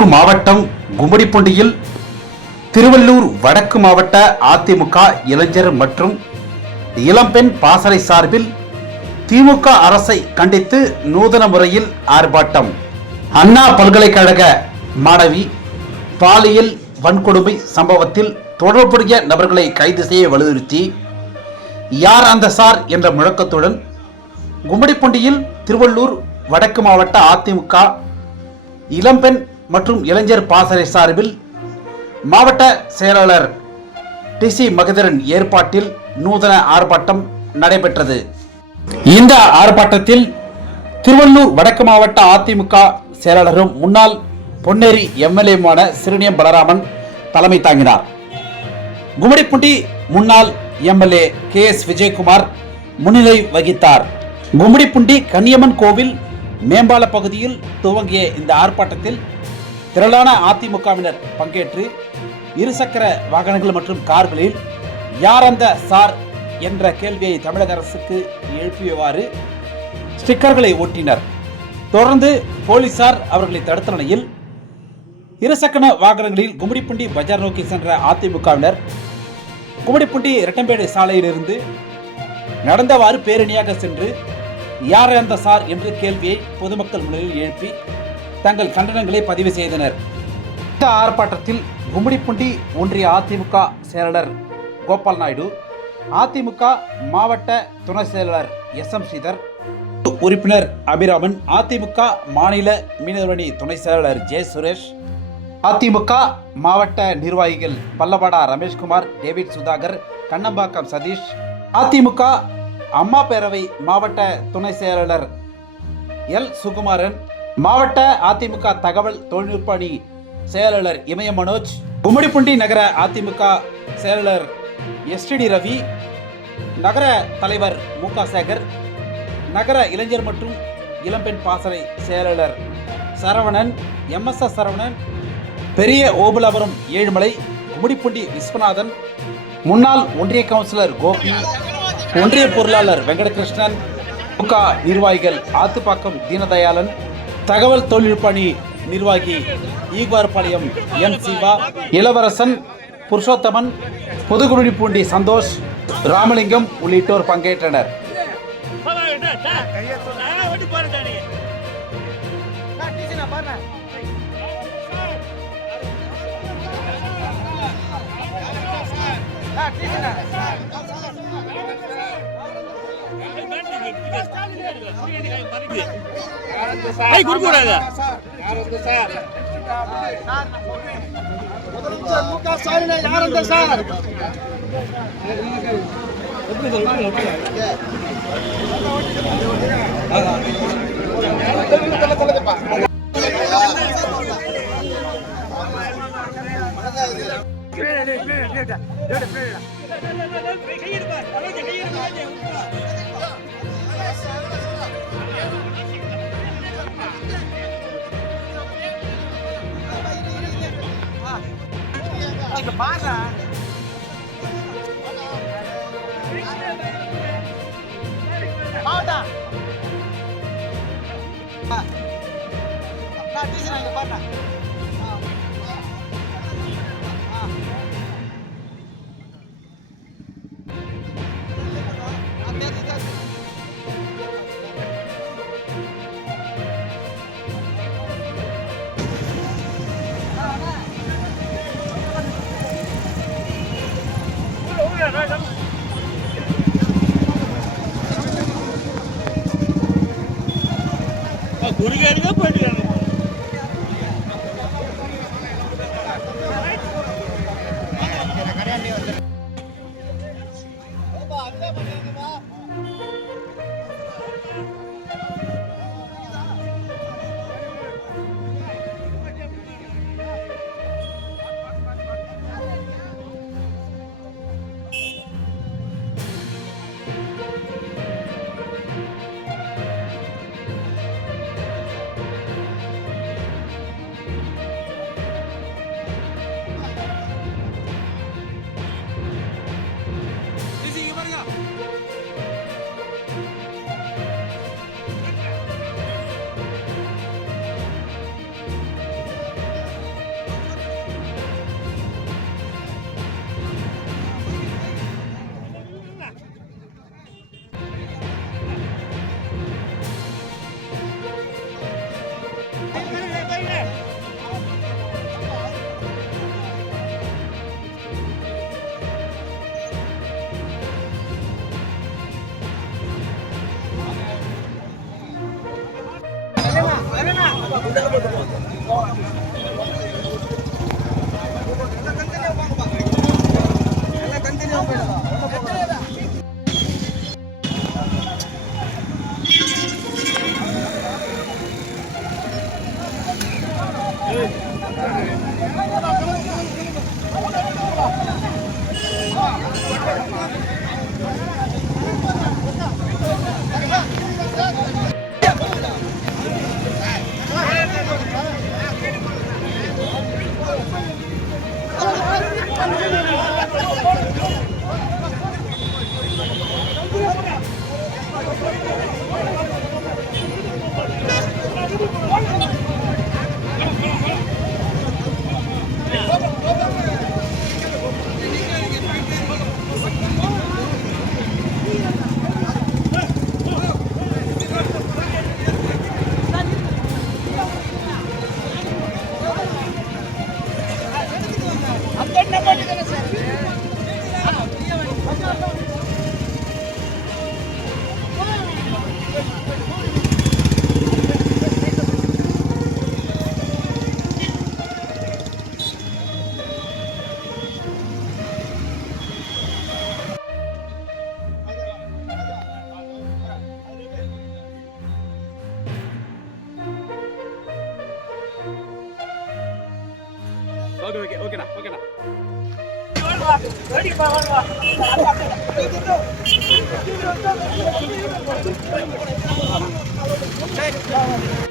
திருவள்ளூர் மாவட்டம் கும்மிடிப்பூண்டியில் திருவள்ளூர் வடக்கு மாவட்ட அதிமுக இளைஞர் மற்றும் இளம்பெண் பாசறை சார்பில் திமுக அரசை கண்டித்து நூதன முறையில் ஆர்ப்பாட்டம். அண்ணா பல்கலைக்கழக மாணவி பாலியல் வன்கொடுமை சம்பவத்தில் தொடர்புடைய நபர்களை கைது செய்ய வலியுறுத்தி யார் அந்த சார் என்ற முழக்கத்துடன் கும்மிடிப்பூண்டியில் திருவள்ளூர் வடக்கு மாவட்ட அதிமுக இளம்பெண் மற்றும் இளைஞர் பாசறை சார்பில் மாவட்ட செயலாளர் டிசி மகேந்திரன் ஏற்பாட்டில் நூதன ஆர்ப்பாட்டம் நடைபெற்றது. இந்த ஆர்ப்பாட்டத்தில் திருவள்ளூர் வடக்கு மாவட்ட அதிமுக செயலாளரும் முன்னாள் பொன்னேரி எம்எல்ஏமான சிறுனியம் பலராமன் தலைமை தாங்கினார். கும்மிடிப்பூண்டி முன்னாள் எம்எல்ஏ KS விஜயகுமார் முன்னிலை வகித்தார். கும்மிடிப்பூண்டி கன்னியம்மன் கோவில் மேம்பால பகுதியில் துவங்கிய இந்த ஆர்ப்பாட்டத்தில் திரளான அதிமுகவினர் பங்கேற்று இருசக்கர வாகனங்கள் மற்றும் கார்களில் யார் அந்த சார் என்ற கேள்வியை தமிழக அரசுக்கு எழுப்பியவாறு ஸ்டிக்கர்களை ஒட்டினர். தொடர்ந்து போலீசார் அவர்களை தடுத்த நிலையில் இருசக்கர வாகனங்களில் கும்மிடிப்பூண்டி பஜார் நோக்கி சென்ற அதிமுகவினர் கும்மிடிப்பூண்டி இரட்டம்பேடு சாலையிலிருந்து நடந்தவாறு பேரணியாக சென்று யார் அந்த சார் என்ற கேள்வியை பொதுமக்கள் முன்னிலையில் எழுப்பி தங்கள் கண்டனங்களை பதிவு செய்தனர். இந்த ஆர்ப்பாட்டத்தில் கும்மிடிப்பூண்டி ஒன்றிய அதிமுக செயலாளர் கோபால் நாயுடு, அதிமுக மாவட்ட துணை செயலாளர் SM ஸ்ரீதர், உறுப்பினர் அபிராமன், அதிமுக மாநில மீனவரணி துணை செயலாளர் J சுரேஷ், அதிமுக மாவட்ட நிர்வாகிகள் பல்லவாடா ரமேஷ்குமார், டேவிட் சுதாகர், கண்ணம்பாக்கம் சதீஷ், அதிமுக அம்மா பேரவை மாவட்ட துணை செயலாளர் L சுகுமாரன், மாவட்ட அதிமுக தகவல் தொழில்நுட்ப அணி செயலாளர் இமய மனோஜ், கும்மிடிப்பூண்டி நகர அதிமுக செயலாளர் STD ரவி, நகர தலைவர் முக சேகர், நகர இளைஞர் மற்றும் இளம்பெண் பாசறை செயலாளர் சரவணன், MSS சரவணன், பெரிய ஓபுலாபுரம் ஏழுமலை, கும்மிடிப்பூண்டி விஸ்வநாதன், முன்னாள் ஒன்றிய கவுன்சிலர் கோபி, ஒன்றிய பொருளாளர் வெங்கடகிருஷ்ணன், திமுக நிர்வாகிகள் ஆத்துப்பாக்கம் தீனதயாளன், தகவல் தொழில்நுட்ப அணி நிர்வாகி ஈக்வார்பாளையம் M சிவா, இளவரசன், புருஷோத்தமன், புதுகும்மிடிப்பூண்டி சந்தோஷ், ராமலிங்கம் உள்ளிட்டோர் பங்கேற்றனர். ஓகே ஓகேண்ணா ஓகேண்ணா. Hey!